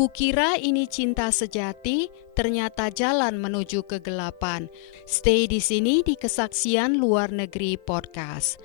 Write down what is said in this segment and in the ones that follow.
Kukira ini cinta sejati, ternyata jalan menuju kegelapan. Stay di sini di Kesaksian Luar Negeri Podcast.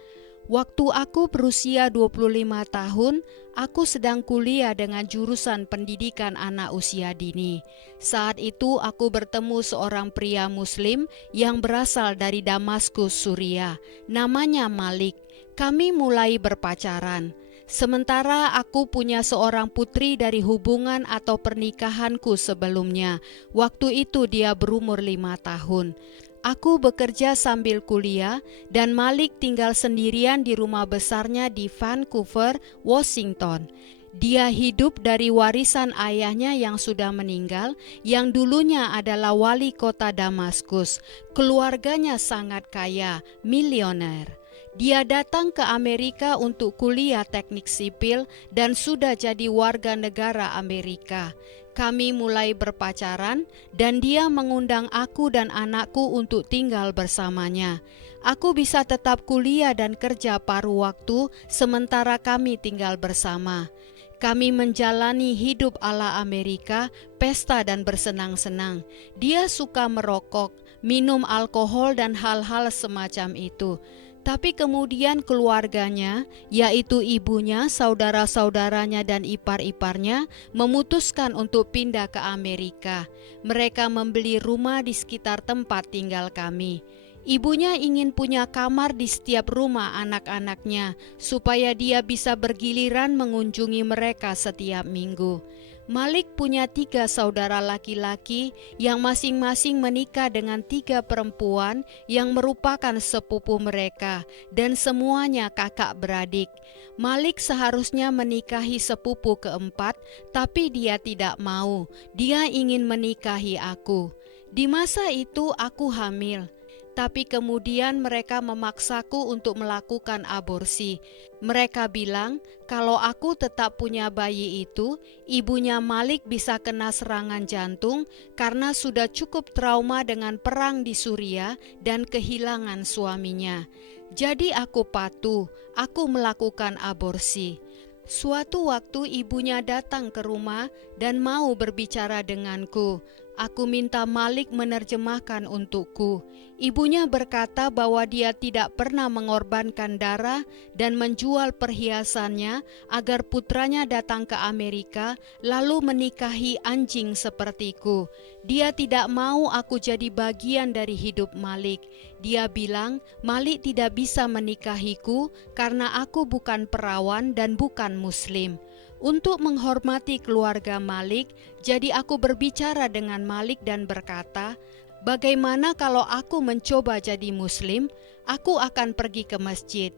Waktu aku berusia 25 tahun, aku sedang kuliah dengan jurusan pendidikan anak usia dini. Saat itu aku bertemu seorang pria muslim yang berasal dari Damaskus, Suriah. Namanya Malik. Kami mulai berpacaran. Sementara aku punya seorang putri dari hubungan atau pernikahanku sebelumnya. Waktu itu dia berumur 5 tahun. Aku bekerja sambil kuliah dan Malik tinggal sendirian di rumah besarnya di Vancouver, Washington. Dia hidup dari warisan ayahnya yang sudah meninggal, yang dulunya adalah wali kota Damaskus. Keluarganya sangat kaya, milioner. Dia datang ke Amerika untuk kuliah teknik sipil dan sudah jadi warga negara Amerika. Kami mulai berpacaran dan dia mengundang aku dan anakku untuk tinggal bersamanya. Aku bisa tetap kuliah dan kerja paruh waktu sementara kami tinggal bersama. Kami menjalani hidup ala Amerika, pesta dan bersenang-senang. Dia suka merokok, minum alkohol dan hal-hal semacam itu. Tapi kemudian keluarganya, yaitu ibunya, saudara-saudaranya dan ipar-iparnya, memutuskan untuk pindah ke Amerika. Mereka membeli rumah di sekitar tempat tinggal kami. Ibunya ingin punya kamar di setiap rumah anak-anaknya, supaya dia bisa bergiliran mengunjungi mereka setiap minggu. Malik punya 3 saudara laki-laki yang masing-masing menikah dengan 3 perempuan yang merupakan sepupu mereka dan semuanya kakak beradik. Malik seharusnya menikahi sepupu keempat, tapi dia tidak mau. Dia ingin menikahi aku. Di masa itu aku hamil. Tapi kemudian mereka memaksaku untuk melakukan aborsi. Mereka bilang kalau aku tetap punya bayi itu, ibunya Malik bisa kena serangan jantung karena sudah cukup trauma dengan perang di Suriah dan kehilangan suaminya. Jadi aku patuh, aku melakukan aborsi. Suatu waktu ibunya datang ke rumah dan mau berbicara denganku. Aku minta Malik menerjemahkan untukku. Ibunya berkata bahwa dia tidak pernah mengorbankan darah dan menjual perhiasannya agar putranya datang ke Amerika lalu menikahi anjing sepertiku. Dia tidak mau aku jadi bagian dari hidup Malik. Dia bilang Malik tidak bisa menikahiku karena aku bukan perawan dan bukan Muslim. Untuk menghormati keluarga Malik, jadi aku berbicara dengan Malik dan berkata, bagaimana kalau aku mencoba jadi Muslim? Aku akan pergi ke masjid.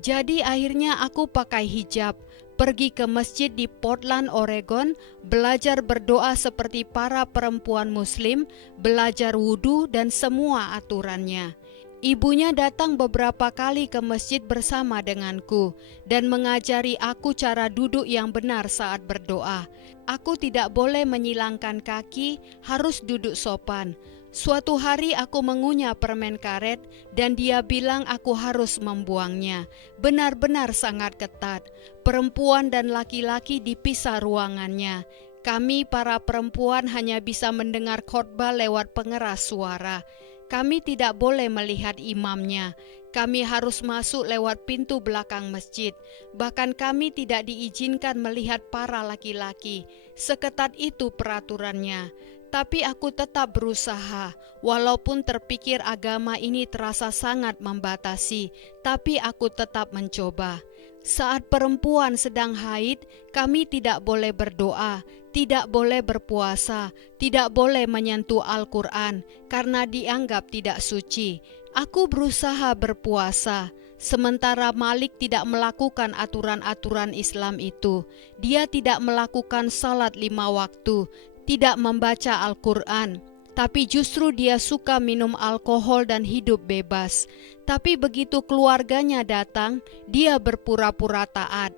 Jadi akhirnya aku pakai hijab, pergi ke masjid di Portland, Oregon, belajar berdoa seperti para perempuan Muslim, belajar wudhu dan semua aturannya. Ibunya datang beberapa kali ke masjid bersama denganku dan mengajari aku cara duduk yang benar saat berdoa. Aku tidak boleh menyilangkan kaki, harus duduk sopan. Suatu hari aku mengunyah permen karet dan dia bilang aku harus membuangnya. Benar-benar sangat ketat. Perempuan dan laki-laki dipisah ruangannya. Kami para perempuan hanya bisa mendengar khotbah lewat pengeras suara. Kami tidak boleh melihat imamnya. Kami harus masuk lewat pintu belakang masjid. Bahkan kami tidak diizinkan melihat para laki-laki. Seketat itu peraturannya. Tapi aku tetap berusaha. Walaupun terpikir agama ini terasa sangat membatasi, tapi aku tetap mencoba. Saat perempuan sedang haid, kami tidak boleh berdoa, tidak boleh berpuasa, tidak boleh menyentuh Al-Quran karena dianggap tidak suci. Aku berusaha berpuasa, sementara Malik tidak melakukan aturan-aturan Islam itu. Dia tidak melakukan salat 5 waktu, tidak membaca Al-Quran. Tapi justru dia suka minum alkohol dan hidup bebas. Tapi begitu keluarganya datang, dia berpura-pura taat.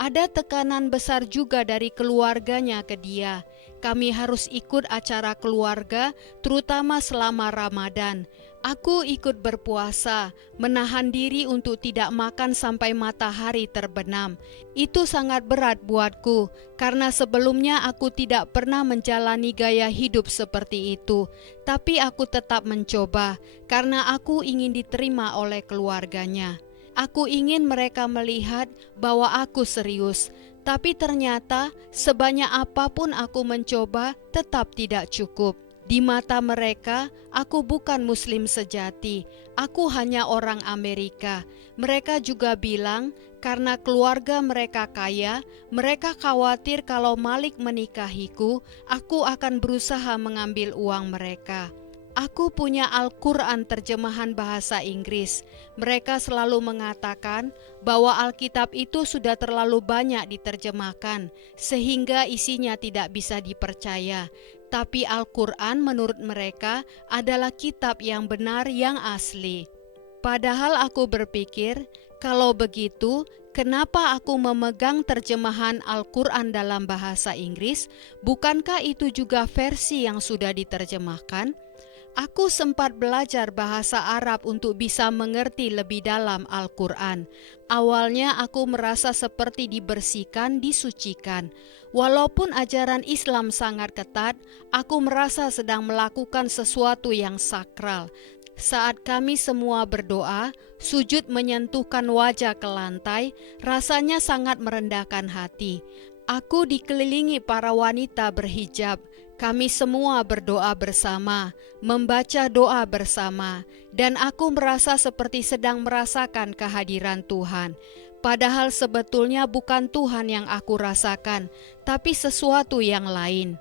Ada tekanan besar juga dari keluarganya ke dia. Kami harus ikut acara keluarga, terutama selama Ramadan. Aku ikut berpuasa, menahan diri untuk tidak makan sampai matahari terbenam. Itu sangat berat buatku, karena sebelumnya aku tidak pernah menjalani gaya hidup seperti itu. Tapi aku tetap mencoba, karena aku ingin diterima oleh keluarganya. Aku ingin mereka melihat bahwa aku serius, tapi ternyata sebanyak apapun aku mencoba tetap tidak cukup. Di mata mereka, aku bukan Muslim sejati. Aku hanya orang Amerika. Mereka juga bilang karena keluarga mereka kaya, mereka khawatir kalau Malik menikahiku, aku akan berusaha mengambil uang mereka. Aku punya Al-Quran terjemahan bahasa Inggris. Mereka selalu mengatakan bahwa Alkitab itu sudah terlalu banyak diterjemahkan, sehingga isinya tidak bisa dipercaya. Tapi Al-Quran menurut mereka adalah kitab yang benar, yang asli. Padahal aku berpikir, kalau begitu, kenapa aku memegang terjemahan Al-Quran dalam bahasa Inggris? Bukankah itu juga versi yang sudah diterjemahkan? Aku sempat belajar bahasa Arab untuk bisa mengerti lebih dalam Al-Quran. Awalnya aku merasa seperti dibersihkan, disucikan. Walaupun ajaran Islam sangat ketat, aku merasa sedang melakukan sesuatu yang sakral. Saat kami semua berdoa, sujud menyentuhkan wajah ke lantai, rasanya sangat merendahkan hati. Aku dikelilingi para wanita berhijab. Kami semua berdoa bersama, membaca doa bersama, dan aku merasa seperti sedang merasakan kehadiran Tuhan. Padahal sebetulnya bukan Tuhan yang aku rasakan, tapi sesuatu yang lain.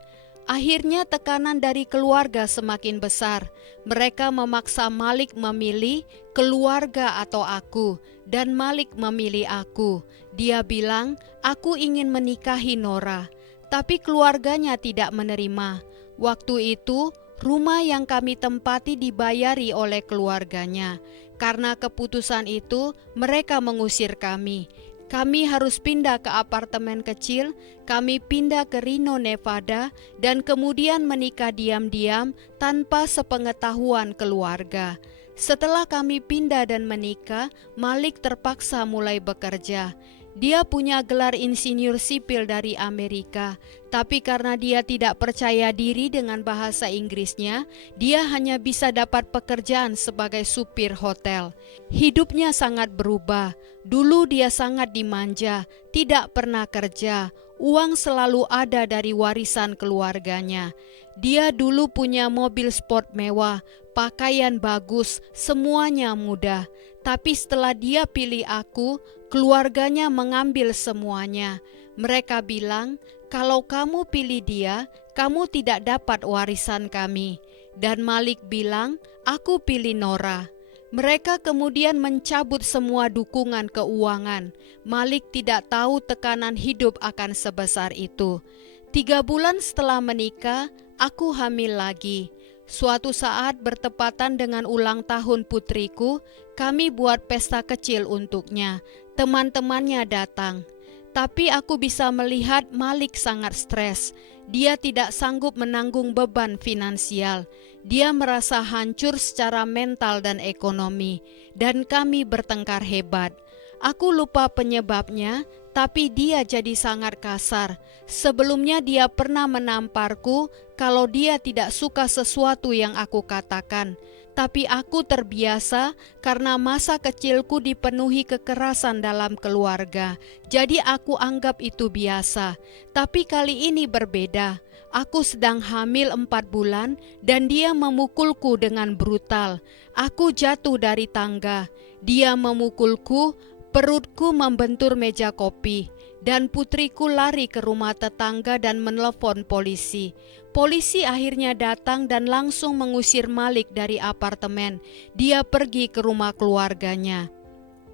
Akhirnya tekanan dari keluarga semakin besar. Mereka memaksa Malik memilih keluarga atau aku, dan Malik memilih aku. Dia bilang, aku ingin menikahi Nora. Tapi keluarganya tidak menerima. Waktu itu, rumah yang kami tempati dibayari oleh keluarganya. Karena keputusan itu, mereka mengusir kami. Kami harus pindah ke apartemen kecil, kami pindah ke Reno, Nevada, dan kemudian menikah diam-diam tanpa sepengetahuan keluarga. Setelah kami pindah dan menikah, Malik terpaksa mulai bekerja. Dia punya gelar insinyur sipil dari Amerika, tapi karena dia tidak percaya diri dengan bahasa Inggrisnya, dia hanya bisa dapat pekerjaan sebagai supir hotel. Hidupnya sangat berubah. Dulu dia sangat dimanja, tidak pernah kerja. Uang selalu ada dari warisan keluarganya. Dia dulu punya mobil sport mewah, pakaian bagus, semuanya mudah. Tapi setelah dia pilih aku, keluarganya mengambil semuanya. Mereka bilang, kalau kamu pilih dia, kamu tidak dapat warisan kami. Dan Malik bilang, aku pilih Nora. Mereka kemudian mencabut semua dukungan keuangan. Malik tidak tahu tekanan hidup akan sebesar itu. 3 bulan setelah menikah, aku hamil lagi. Suatu saat bertepatan dengan ulang tahun putriku, kami buat pesta kecil untuknya. Teman-temannya datang. Tapi aku bisa melihat Malik sangat stres. Dia tidak sanggup menanggung beban finansial. Dia merasa hancur secara mental dan ekonomi. Dan kami bertengkar hebat. Aku lupa penyebabnya, tapi dia jadi sangat kasar. Sebelumnya dia pernah menamparku kalau dia tidak suka sesuatu yang aku katakan. Tapi aku terbiasa karena masa kecilku dipenuhi kekerasan dalam keluarga. Jadi aku anggap itu biasa. Tapi kali ini berbeda. Aku sedang hamil 4 bulan dan dia memukulku dengan brutal. Aku jatuh dari tangga. Dia memukulku. Perutku membentur meja kopi, dan putriku lari ke rumah tetangga dan menelpon polisi. Polisi akhirnya datang dan langsung mengusir Malik dari apartemen. Dia pergi ke rumah keluarganya.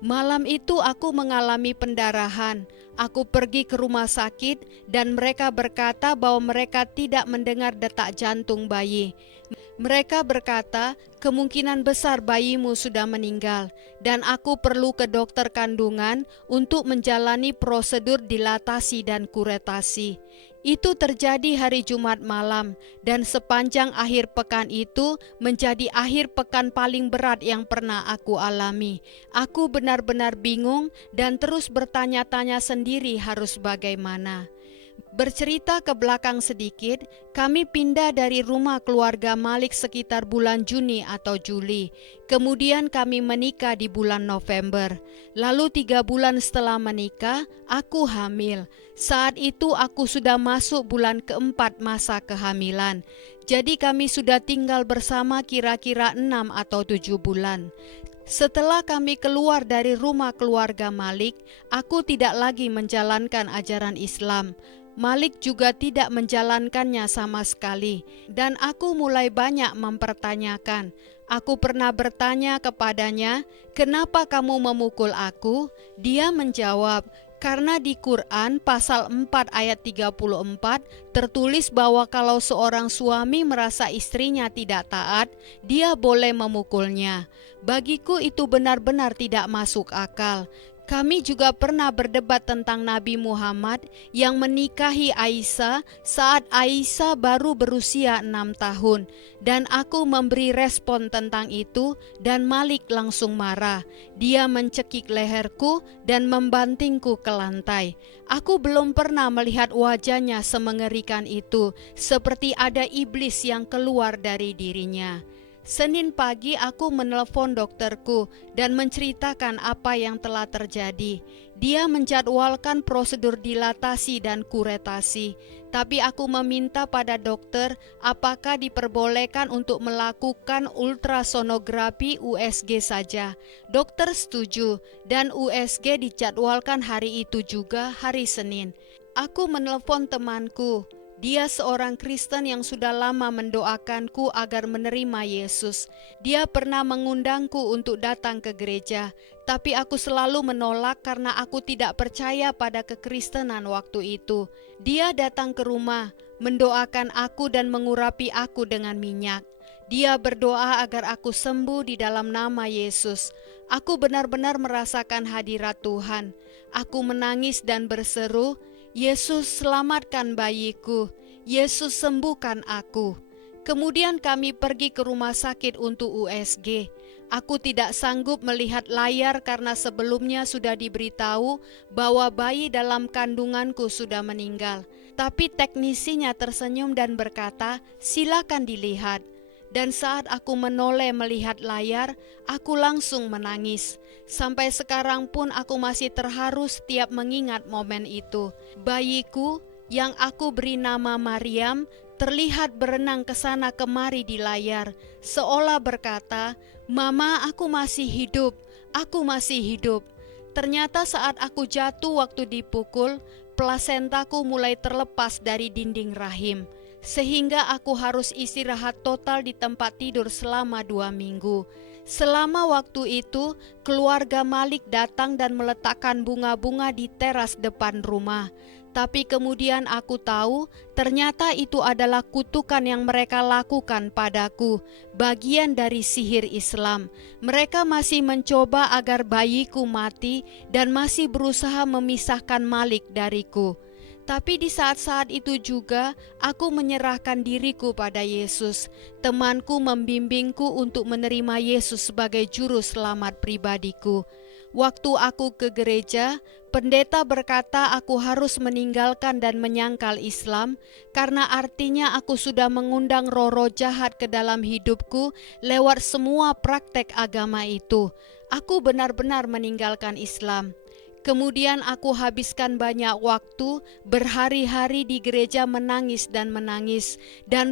Malam itu aku mengalami pendarahan. Aku pergi ke rumah sakit dan mereka berkata bahwa mereka tidak mendengar detak jantung bayi. Mereka berkata, kemungkinan besar bayimu sudah meninggal dan aku perlu ke dokter kandungan untuk menjalani prosedur dilatasi dan kuretasi. Itu terjadi hari Jumat malam dan sepanjang akhir pekan itu menjadi akhir pekan paling berat yang pernah aku alami. Aku benar-benar bingung dan terus bertanya-tanya sendiri harus bagaimana. Bercerita ke belakang sedikit, kami pindah dari rumah keluarga Malik sekitar bulan Juni atau Juli. Kemudian kami menikah di bulan November. Lalu 3 bulan setelah menikah, aku hamil. Saat itu aku sudah masuk bulan keempat masa kehamilan. Jadi kami sudah tinggal bersama kira-kira 6 atau 7 bulan. Setelah kami keluar dari rumah keluarga Malik, aku tidak lagi menjalankan ajaran Islam. Malik juga tidak menjalankannya sama sekali, dan aku mulai banyak mempertanyakan. Aku pernah bertanya kepadanya, "Kenapa kamu memukul aku?" Dia menjawab, "Karena di Quran pasal 4 ayat 34 tertulis bahwa kalau seorang suami merasa istrinya tidak taat, dia boleh memukulnya." Bagiku itu benar-benar tidak masuk akal. Kami juga pernah berdebat tentang Nabi Muhammad yang menikahi Aisyah saat Aisyah baru berusia 6 tahun. Dan aku memberi respon tentang itu dan Malik langsung marah. Dia mencekik leherku dan membantingku ke lantai. Aku belum pernah melihat wajahnya semengerikan itu, seperti ada iblis yang keluar dari dirinya. Senin pagi aku menelpon dokterku dan menceritakan apa yang telah terjadi. Dia menjadwalkan prosedur dilatasi dan kuretasi, tapi aku meminta pada dokter apakah diperbolehkan untuk melakukan ultrasonografi USG saja. Dokter setuju dan USG dijadwalkan hari itu juga, hari Senin. Aku menelpon temanku. Dia seorang Kristen yang sudah lama mendoakanku agar menerima Yesus. Dia pernah mengundangku untuk datang ke gereja, tapi aku selalu menolak karena aku tidak percaya pada kekristenan waktu itu. Dia datang ke rumah, mendoakan aku dan mengurapi aku dengan minyak. Dia berdoa agar aku sembuh di dalam nama Yesus. Aku benar-benar merasakan hadirat Tuhan. Aku menangis dan berseru, "Yesus, selamatkan bayiku. Yesus, sembuhkan aku." Kemudian kami pergi ke rumah sakit untuk USG. Aku tidak sanggup melihat layar karena sebelumnya sudah diberitahu bahwa bayi dalam kandunganku sudah meninggal. Tapi teknisinya tersenyum dan berkata, "Silakan dilihat." Dan saat aku menoleh melihat layar, aku langsung menangis. Sampai sekarang pun aku masih terharu setiap mengingat momen itu. Bayiku yang aku beri nama Maryam terlihat berenang ke sana kemari di layar, seolah berkata, "Mama, aku masih hidup, aku masih hidup." Ternyata saat aku jatuh waktu dipukul, plasentaku mulai terlepas dari dinding rahim, sehingga aku harus istirahat total di tempat tidur selama 2 minggu. Selama waktu itu, keluarga Malik datang dan meletakkan bunga-bunga di teras depan rumah. Tapi kemudian aku tahu ternyata itu adalah kutukan yang mereka lakukan padaku, bagian dari sihir Islam. Mereka masih mencoba agar bayiku mati dan masih berusaha memisahkan Malik dariku. Tapi di saat-saat itu juga aku menyerahkan diriku pada Yesus. Temanku membimbingku untuk menerima Yesus sebagai juru selamat pribadiku. Waktu aku ke gereja, pendeta berkata aku harus meninggalkan dan menyangkal Islam karena artinya aku sudah mengundang roh-roh jahat ke dalam hidupku lewat semua praktek agama itu. Aku benar-benar meninggalkan Islam. Kemudian aku habiskan banyak waktu berhari-hari di gereja menangis dan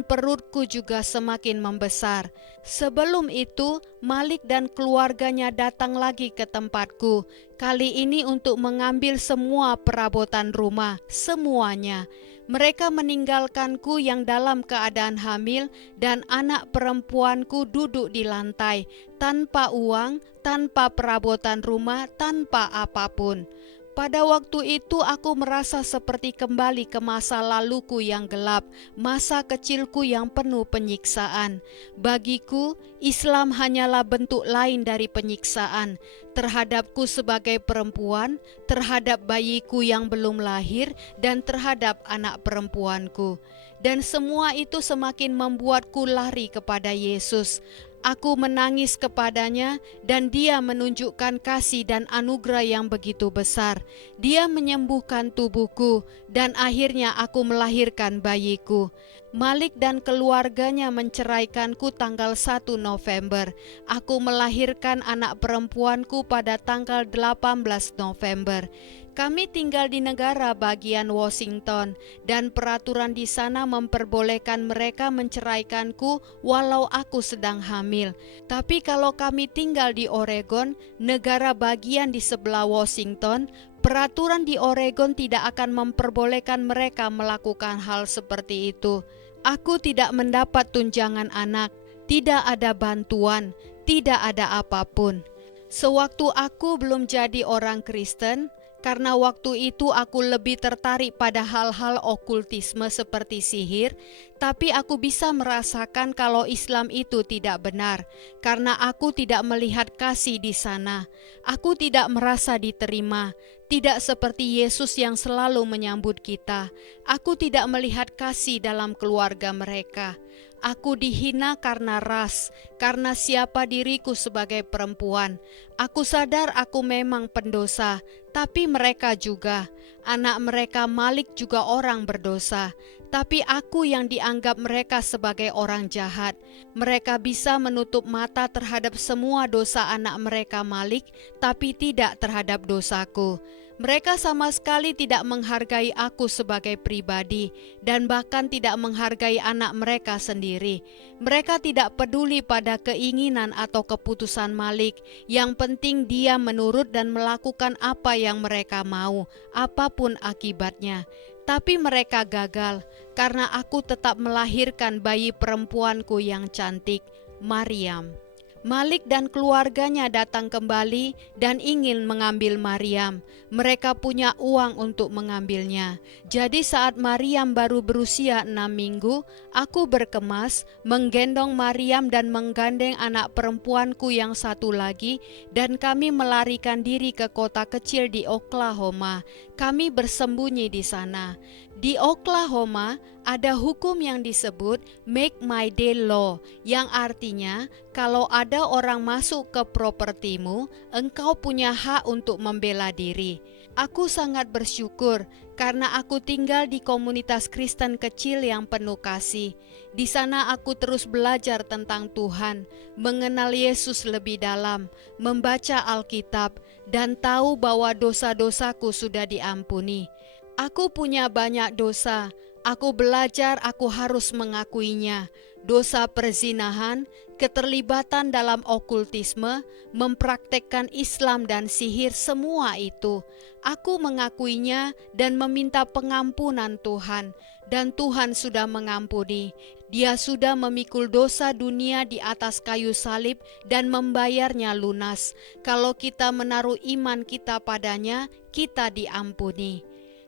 perutku juga semakin membesar. Sebelum itu, Malik dan keluarganya datang lagi ke tempatku. Kali ini untuk mengambil semua perabotan rumah, semuanya. Mereka meninggalkanku yang dalam keadaan hamil dan anak perempuanku duduk di lantai, tanpa uang, tanpa perabotan rumah, tanpa apapun. Pada waktu itu aku merasa seperti kembali ke masa laluku yang gelap, masa kecilku yang penuh penyiksaan. Bagiku, Islam hanyalah bentuk lain dari penyiksaan terhadapku sebagai perempuan, terhadap bayiku yang belum lahir, dan terhadap anak perempuanku. Dan semua itu semakin membuatku lari kepada Yesus. Aku menangis kepadanya dan dia menunjukkan kasih dan anugerah yang begitu besar. Dia menyembuhkan tubuhku dan akhirnya aku melahirkan bayiku. Malik dan keluarganya menceraikanku tanggal 1 November. Aku melahirkan anak perempuanku pada tanggal 18 November. Kami tinggal di negara bagian Washington dan peraturan di sana memperbolehkan mereka menceraikanku walau aku sedang hamil. Tapi kalau kami tinggal di Oregon, negara bagian di sebelah Washington, peraturan di Oregon tidak akan memperbolehkan mereka melakukan hal seperti itu. Aku tidak mendapat tunjangan anak, tidak ada bantuan, tidak ada apapun. Sewaktu aku belum jadi orang Kristen, karena waktu itu aku lebih tertarik pada hal-hal okultisme seperti sihir, tapi aku bisa merasakan kalau Islam itu tidak benar, karena aku tidak melihat kasih di sana. Aku tidak merasa diterima, tidak seperti Yesus yang selalu menyambut kita. Aku tidak melihat kasih dalam keluarga mereka. Aku dihina karena ras, karena siapa diriku sebagai perempuan. Aku sadar aku memang pendosa, tapi mereka juga. Anak mereka Malik juga orang berdosa, tapi aku yang dianggap mereka sebagai orang jahat. Mereka bisa menutup mata terhadap semua dosa anak mereka Malik, tapi tidak terhadap dosaku. Mereka sama sekali tidak menghargai aku sebagai pribadi dan bahkan tidak menghargai anak mereka sendiri. Mereka tidak peduli pada keinginan atau keputusan Malik. Yang penting dia menurut dan melakukan apa yang mereka mau, apapun akibatnya. Tapi mereka gagal karena aku tetap melahirkan bayi perempuanku yang cantik, Maryam. Malik dan keluarganya datang kembali dan ingin mengambil Maryam. Mereka punya uang untuk mengambilnya. Jadi saat Maryam baru berusia 6 minggu, aku berkemas, menggendong Maryam dan menggandeng anak perempuanku yang satu lagi, dan kami melarikan diri ke kota kecil di Oklahoma. Kami bersembunyi di sana. Di Oklahoma ada hukum yang disebut Make My Day Law, yang artinya kalau ada orang masuk ke propertimu, engkau punya hak untuk membela diri. Aku sangat bersyukur karena aku tinggal di komunitas Kristen kecil yang penuh kasih. Di sana aku terus belajar tentang Tuhan, mengenal Yesus lebih dalam, membaca Alkitab, dan tahu bahwa dosa-dosaku sudah diampuni. Aku punya banyak dosa. Aku belajar aku harus mengakuinya. Dosa perzinahan, keterlibatan dalam okultisme, mempraktekkan Islam dan sihir, semua itu. Aku mengakuinya dan meminta pengampunan Tuhan. Dan Tuhan sudah mengampuni. Dia sudah memikul dosa dunia di atas kayu salib dan membayarnya lunas. Kalau kita menaruh iman kita padanya, kita diampuni.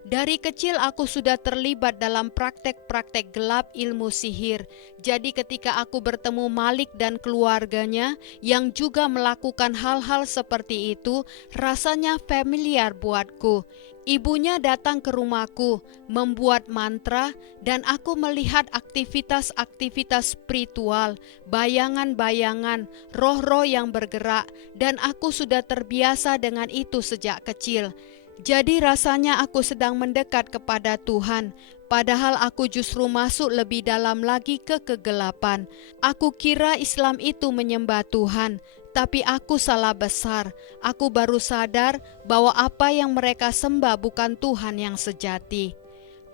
Dari kecil aku sudah terlibat dalam praktek-praktek gelap ilmu sihir. Jadi ketika aku bertemu Malik dan keluarganya yang juga melakukan hal-hal seperti itu, rasanya familiar buatku. Ibunya datang ke rumahku, membuat mantra, dan aku melihat aktivitas-aktivitas spiritual, bayangan-bayangan, roh-roh yang bergerak, dan aku sudah terbiasa dengan itu sejak kecil. Jadi rasanya aku sedang mendekat kepada Tuhan, padahal aku justru masuk lebih dalam lagi ke kegelapan. Aku kira Islam itu menyembah Tuhan, tapi aku salah besar. Aku baru sadar bahwa apa yang mereka sembah bukan Tuhan yang sejati.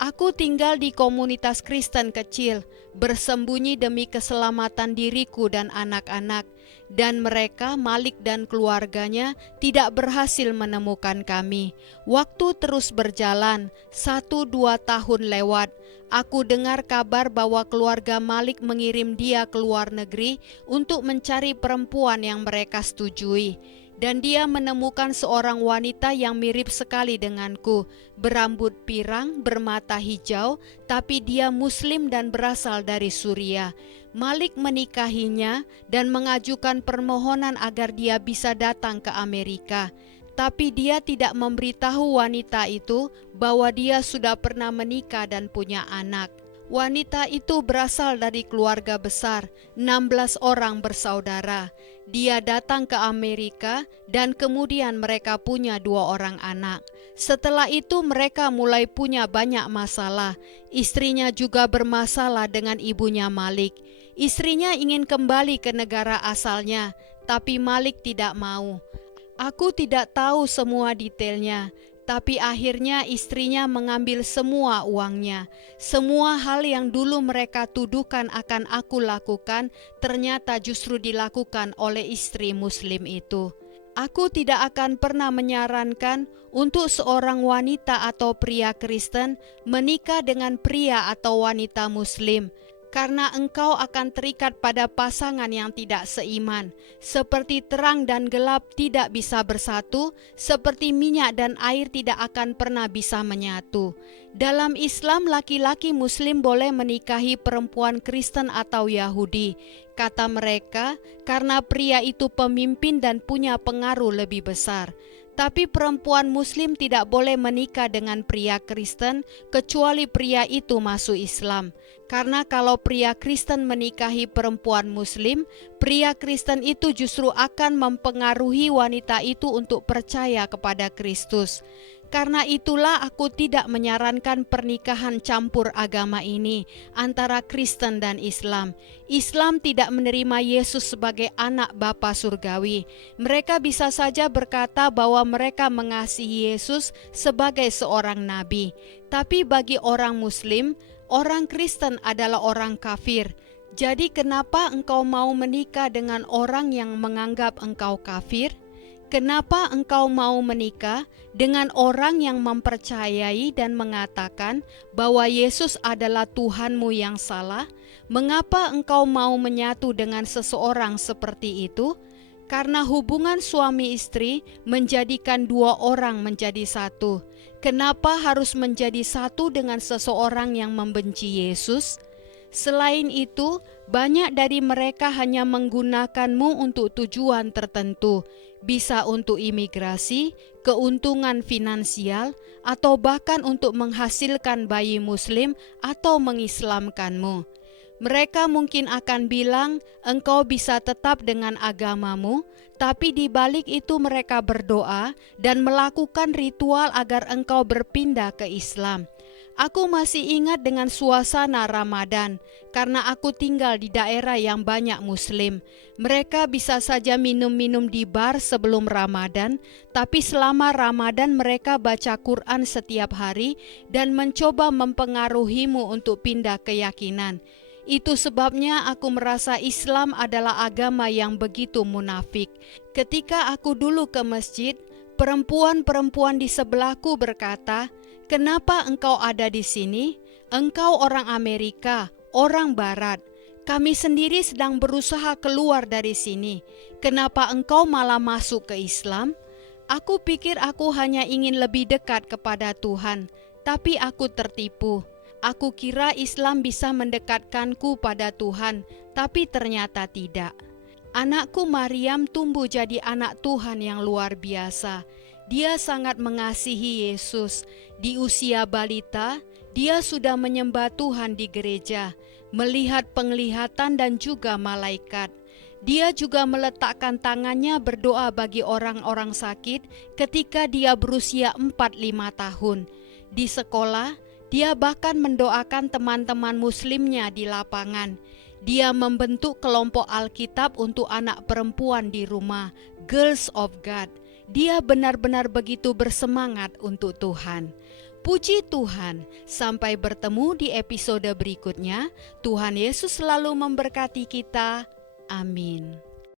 Aku tinggal di komunitas Kristen kecil, bersembunyi demi keselamatan diriku dan anak-anak, dan mereka, Malik dan keluarganya, tidak berhasil menemukan kami. Waktu terus berjalan, 1-2 tahun lewat. Aku dengar kabar bahwa keluarga Malik mengirim dia ke luar negeri untuk mencari perempuan yang mereka setujui. Dan dia menemukan seorang wanita yang mirip sekali denganku, berambut pirang, bermata hijau, tapi dia Muslim dan berasal dari Suriah. Malik menikahinya dan mengajukan permohonan agar dia bisa datang ke Amerika. Tapi dia tidak memberitahu wanita itu bahwa dia sudah pernah menikah dan punya anak. Wanita itu berasal dari keluarga besar, 16 orang bersaudara. Dia datang ke Amerika dan kemudian mereka punya 2 orang anak. Setelah itu mereka mulai punya banyak masalah. Istrinya juga bermasalah dengan ibunya Malik. Istrinya ingin kembali ke negara asalnya, tapi Malik tidak mau. Aku tidak tahu semua detailnya, tapi akhirnya istrinya mengambil semua uangnya. Semua hal yang dulu mereka tuduhkan akan aku lakukan, ternyata justru dilakukan oleh istri Muslim itu. Aku tidak akan pernah menyarankan untuk seorang wanita atau pria Kristen menikah dengan pria atau wanita Muslim, karena engkau akan terikat pada pasangan yang tidak seiman. Seperti terang dan gelap tidak bisa bersatu, seperti minyak dan air tidak akan pernah bisa menyatu. Dalam Islam, laki-laki Muslim boleh menikahi perempuan Kristen atau Yahudi. Kata mereka, karena pria itu pemimpin dan punya pengaruh lebih besar. Tapi perempuan Muslim tidak boleh menikah dengan pria Kristen kecuali pria itu masuk Islam. Karena kalau pria Kristen menikahi perempuan Muslim, pria Kristen itu justru akan mempengaruhi wanita itu untuk percaya kepada Kristus. Karena itulah aku tidak menyarankan pernikahan campur agama ini antara Kristen dan Islam. Islam tidak menerima Yesus sebagai anak Bapa surgawi. Mereka bisa saja berkata bahwa mereka mengasihi Yesus sebagai seorang nabi. Tapi bagi orang Muslim, orang Kristen adalah orang kafir. Jadi kenapa engkau mau menikah dengan orang yang menganggap engkau kafir? Kenapa engkau mau menikah dengan orang yang mempercayai dan mengatakan bahwa Yesus adalah Tuhanmu yang salah? Mengapa engkau mau menyatu dengan seseorang seperti itu? Karena hubungan suami istri menjadikan 2 orang menjadi satu. Kenapa harus menjadi satu dengan seseorang yang membenci Yesus? Selain itu, banyak dari mereka hanya menggunakanmu untuk tujuan tertentu, bisa untuk imigrasi, keuntungan finansial, atau bahkan untuk menghasilkan bayi Muslim atau mengislamkanmu. Mereka mungkin akan bilang, engkau bisa tetap dengan agamamu, tapi di balik itu mereka berdoa dan melakukan ritual agar engkau berpindah ke Islam. Aku masih ingat dengan suasana Ramadan, karena aku tinggal di daerah yang banyak Muslim. Mereka bisa saja minum-minum di bar sebelum Ramadan, tapi selama Ramadan mereka baca Quran setiap hari dan mencoba mempengaruhimu untuk pindah keyakinan. Itu sebabnya aku merasa Islam adalah agama yang begitu munafik. Ketika aku dulu ke masjid, perempuan-perempuan di sebelahku berkata, "Kenapa engkau ada di sini? Engkau orang Amerika, orang Barat. Kami sendiri sedang berusaha keluar dari sini. Kenapa engkau malah masuk ke Islam?" Aku pikir aku hanya ingin lebih dekat kepada Tuhan, tapi aku tertipu. Aku kira Islam bisa mendekatkanku pada Tuhan, tapi ternyata tidak. Anakku Maryam tumbuh jadi anak Tuhan yang luar biasa. Dia sangat mengasihi Yesus. Di usia balita, dia sudah menyembah Tuhan di gereja, melihat penglihatan dan juga malaikat. Dia juga meletakkan tangannya berdoa bagi orang-orang sakit ketika dia berusia 4-5 tahun. Di sekolah, dia bahkan mendoakan teman-teman Muslimnya di lapangan. Dia membentuk kelompok Alkitab untuk anak perempuan di rumah, Girls of God. Dia benar-benar begitu bersemangat untuk Tuhan. Puji Tuhan, sampai bertemu di episode berikutnya. Tuhan Yesus selalu memberkati kita. Amin.